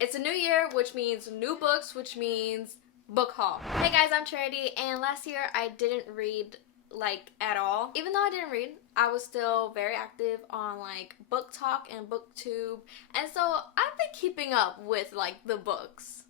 It's a new year, which means new books, which means book haul. Hey guys, I'm Charity, and last year I didn't read like at all. Even though I didn't read, I was still very active on like Book Talk and BookTube, and so I've been keeping up with like the books.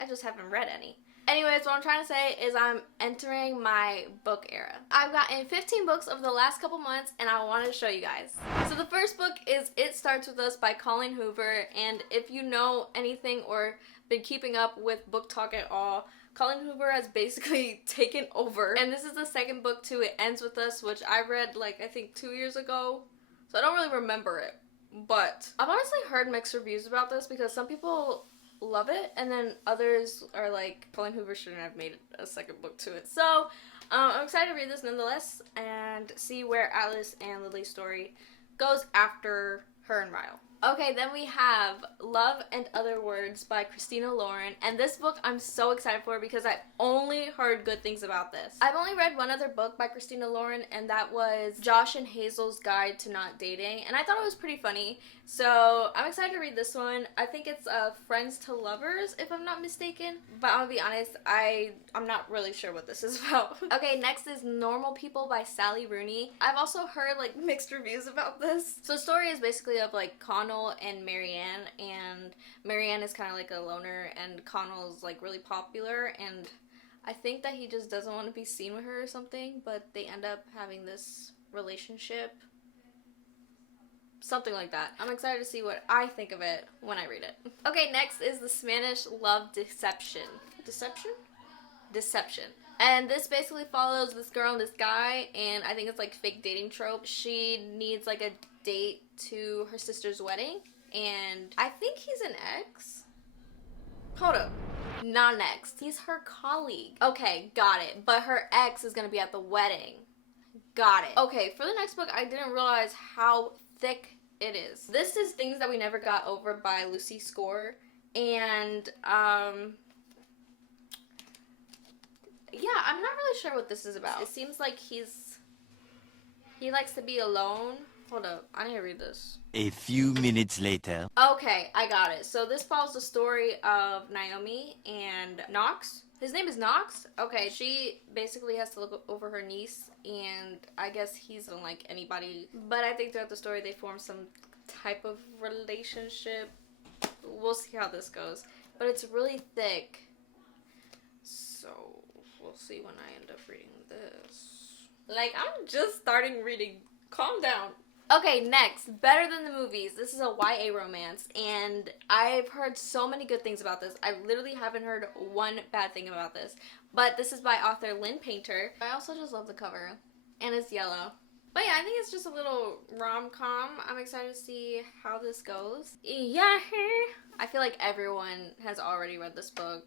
I just haven't read any. Anyways, what I'm trying to say is I'm entering my book era. I've gotten 15 books over the last couple months, and I wanted to show you guys. So the first book is It Starts With Us by Colleen Hoover, and if you know anything or been keeping up with Book Talk at all, Colleen Hoover has basically taken over. And this is the second book to It Ends With Us, which I read like I think 2 years ago, so I don't really remember it. But I've honestly heard mixed reviews about this because some people love it, and then others are like, Colleen Hoover shouldn't have made a second book to it. So I'm excited to read this nonetheless and see where Alice and Lily's story goes after her and Ryle. Okay, then we have Love and Other Words by Christina Lauren, and this book I'm so excited for because I've only heard good things about this. I've only read one other book by Christina Lauren, and that was Josh and Hazel's Guide to Not Dating, and I thought it was pretty funny, so I'm excited to read this one. I think it's Friends to Lovers, if I'm not mistaken, but I'm gonna be honest, I'm not really sure what this is about. Okay, next is Normal People by Sally Rooney. I've also heard like mixed reviews about this. So the story is basically of like Connell and Marianne, and Marianne is kind of like a loner, and Connell's like really popular, and I think that he just doesn't want to be seen with her or something, but they end up having this relationship. Something like that. I'm excited to see what I think of it when I read it. Okay, next is The Spanish Love Deception. Deception. And this basically follows this girl and this guy, and I think it's like fake dating trope. She needs like a date to her sister's wedding, and I think he's an ex. Hold up. Not an ex. He's her colleague. Okay, got it. But her ex is gonna be at the wedding. Got it. Okay, for the next book, I didn't realize how thick it is. This is Things That We Never Got Over by Lucy Score, and yeah, I'm not really sure what this is about. It seems like he likes to be alone. Hold up, I need to read this. A few minutes later. Okay, I got it. So this follows the story of Naomi and Knox. His name is Knox? Okay, she basically has to look over her niece, and I guess he's unlike anybody. But I think throughout the story they form some type of relationship. We'll see how this goes. But it's really thick. So we'll see when I end up reading this. Like, I'm just starting reading. Calm down. Okay, next, Better Than the Movies. This is a YA romance, and I've heard so many good things about this. I literally haven't heard one bad thing about this. But this is by author Lynn Painter. I also just love the cover, and it's yellow. But yeah, I think it's just a little rom-com. I'm excited to see how this goes. Yeah, I feel like everyone has already read this book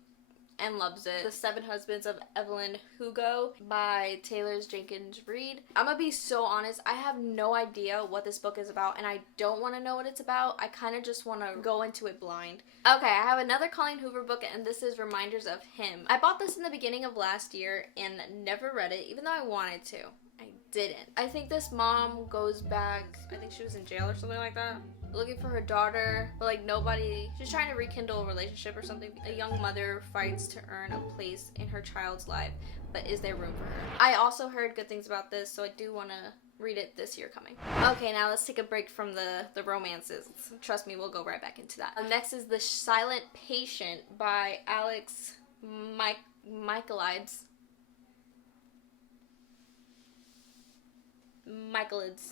and loves it. The Seven Husbands of Evelyn Hugo by Taylor Jenkins Reid. I'm gonna be so honest, I have no idea what this book is about, and I don't want to know what it's about. I kind of just want to go into it blind. Okay, I have another Colleen Hoover book, and this is Reminders of Him. I bought this in the beginning of last year and never read it, even though I wanted to. I didn't. I think this mom goes back, I think she was in jail or something like that, looking for her daughter, but like nobody, she's trying to rekindle a relationship or something. A young mother fights to earn a place in her child's life, but is there room for her? I also heard good things about this, so I do want to read it this year coming. Okay, now let's take a break from the romances. Trust me, we'll go right back into that. Next is The Silent Patient by Alex Michaelides.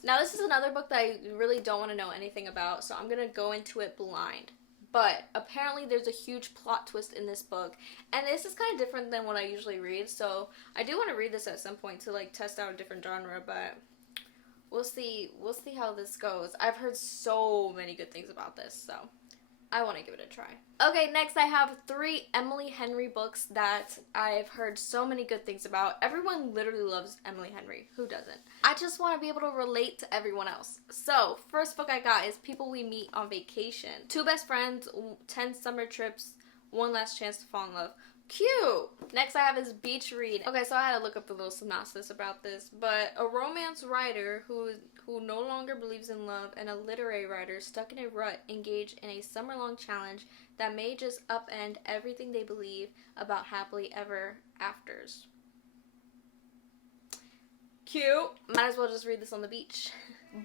Now this is another book that I really don't want to know anything about, so I'm gonna go into it blind. But apparently there's a huge plot twist in this book, and this is kind of different than what I usually read, so I do want to read this at some point to like test out a different genre, but we'll see how this goes. I've heard so many good things about this, so I want to give it a try. Okay, next I have 3 Emily Henry books that I've heard so many good things about. Everyone literally loves Emily Henry. Who doesn't? I just want to be able to relate to everyone else. So, first book I got is People We Meet on Vacation. 2 best friends, 10 summer trips, 1 last chance to fall in love. Cute! Next I have is Beach Read. Okay, so I had to look up the little synopsis about this, but a romance writer who who no longer believes in love and a literary writer stuck in a rut engage in a summer-long challenge that may just upend everything they believe about happily ever afters. Cute. Might as well just read this on the beach.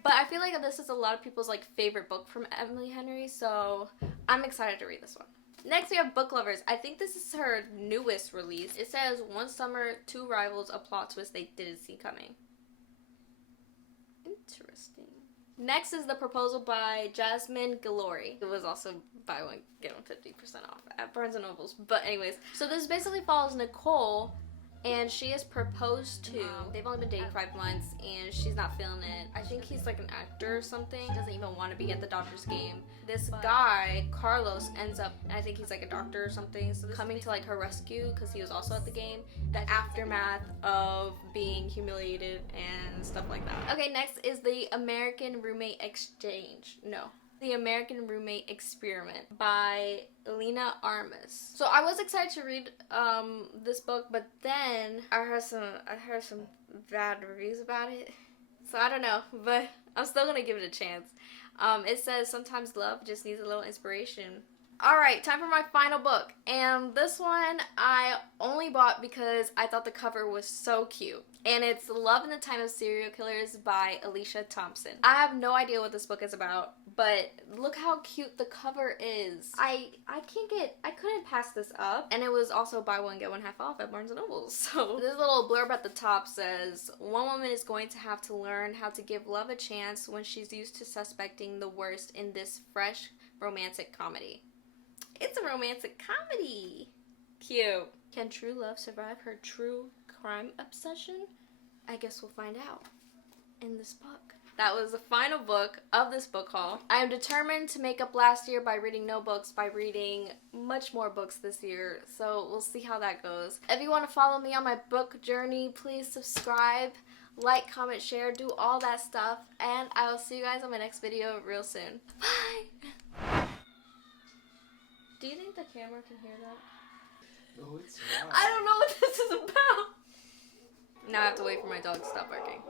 But I feel like this is a lot of people's like favorite book from Emily Henry, so I'm excited to read this one. Next we have Book Lovers. I think this is her newest release. It says, one summer, two rivals, a plot twist they didn't see coming. Interesting. Next is The Proposal by Jasmine Guillory. It was also buy one, get one 50% off at Barnes & Nobles. But anyways, so this basically follows Nicole, and she is proposed to. They've only been dating 5 months, and she's not feeling it. I think he's like an actor or something. Doesn't even want to be at the Dodgers game. This guy, Carlos, ends up, and I think he's like a doctor or something, so coming to like her rescue because he was also at the game. The aftermath of being humiliated and stuff like that. Okay, next is The American Roommate Exchange. No. The American Roommate Experiment by Lena Armas. So I was excited to read this book, but then I heard some bad reviews about it. So I don't know, but I'm still gonna give it a chance. It says sometimes love just needs a little inspiration. Alright, time for my final book. And this one I only bought because I thought the cover was so cute. And it's Love in the Time of Serial Killers by Alicia Thompson. I have no idea what this book is about, but look how cute the cover is. I couldn't pass this up. And it was also buy one, get one half off at Barnes & Noble. So this little blurb at the top says, one woman is going to have to learn how to give love a chance when she's used to suspecting the worst in this fresh romantic comedy. It's a romantic comedy. Cute. Can true love survive her true crime obsession? I guess we'll find out in this book. That was the final book of this book haul. I am determined to make up last year by reading no books, by reading much more books this year. So we'll see how that goes. If you want to follow me on my book journey, please subscribe, like, comment, share, do all that stuff. And I will see you guys on my next video real soon. Bye! Do you think the camera can hear that? No, it's not. I don't know what this is about. Now I have to wait for my dog to stop barking.